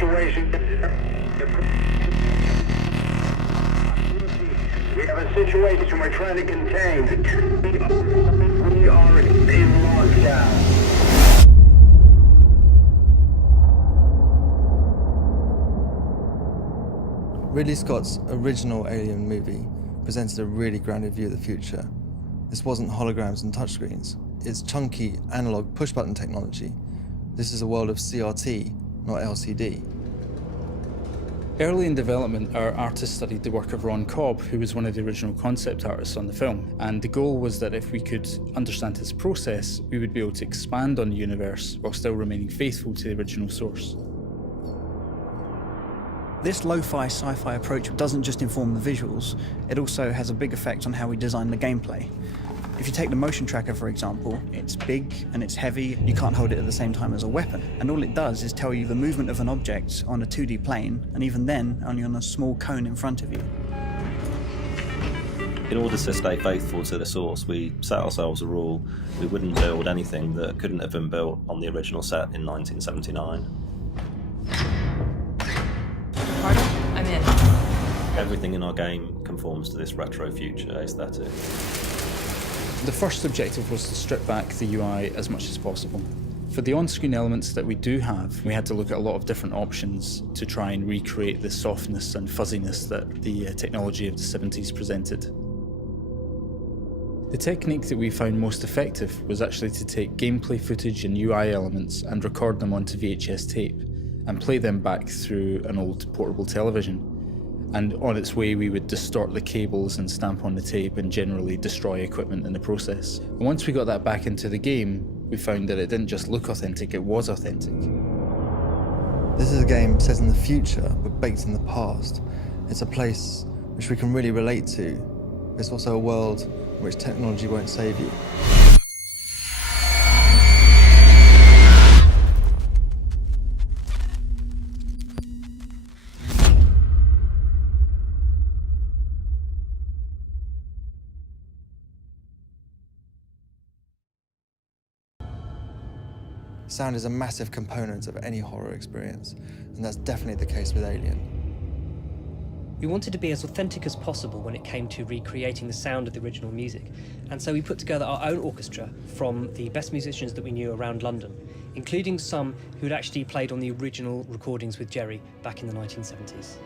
situation. We have a situation we're trying to contain. We are in lockdown. Ridley Scott's original Alien movie presented a really grounded view of the future. This wasn't holograms and touchscreens. It's chunky, analog push-button technology. This is a world of CRT, not LCD. Early in development, our artists studied the work of Ron Cobb, who was one of the original concept artists on the film. And the goal was that if we could understand his process, we would be able to expand on the universe while still remaining faithful to the original source. This lo-fi sci-fi approach doesn't just inform the visuals, it also has a big effect on how we design the gameplay. If you take the motion tracker, for example, it's big and it's heavy, you can't hold it at the same time as a weapon. And all it does is tell you the movement of an object on a 2D plane, and even then, only on a small cone in front of you. In order to stay faithful to the source, we set ourselves a rule: we wouldn't build anything that couldn't have been built on the original set in 1979. I'm in. Everything in our game conforms to this retro future aesthetic. The first objective was to strip back the UI as much as possible. For the on-screen elements that we do have, we had to look at a lot of different options to try and recreate the softness and fuzziness that the technology of the 70s presented. The technique that we found most effective was actually to take gameplay footage and UI elements and record them onto VHS tape and play them back through an old portable television. And on its way, we would distort the cables and stamp on the tape and generally destroy equipment in the process. And once we got that back into the game, we found that it didn't just look authentic, it was authentic. This is a game set in the future, but baked in the past. It's a place which we can really relate to. It's also a world in which technology won't save you. Sound is a massive component of any horror experience, and that's definitely the case with Alien. We wanted to be as authentic as possible when it came to recreating the sound of the original music, and so we put together our own orchestra from the best musicians that we knew around London, including some who had actually played on the original recordings with Jerry back in the 1970s.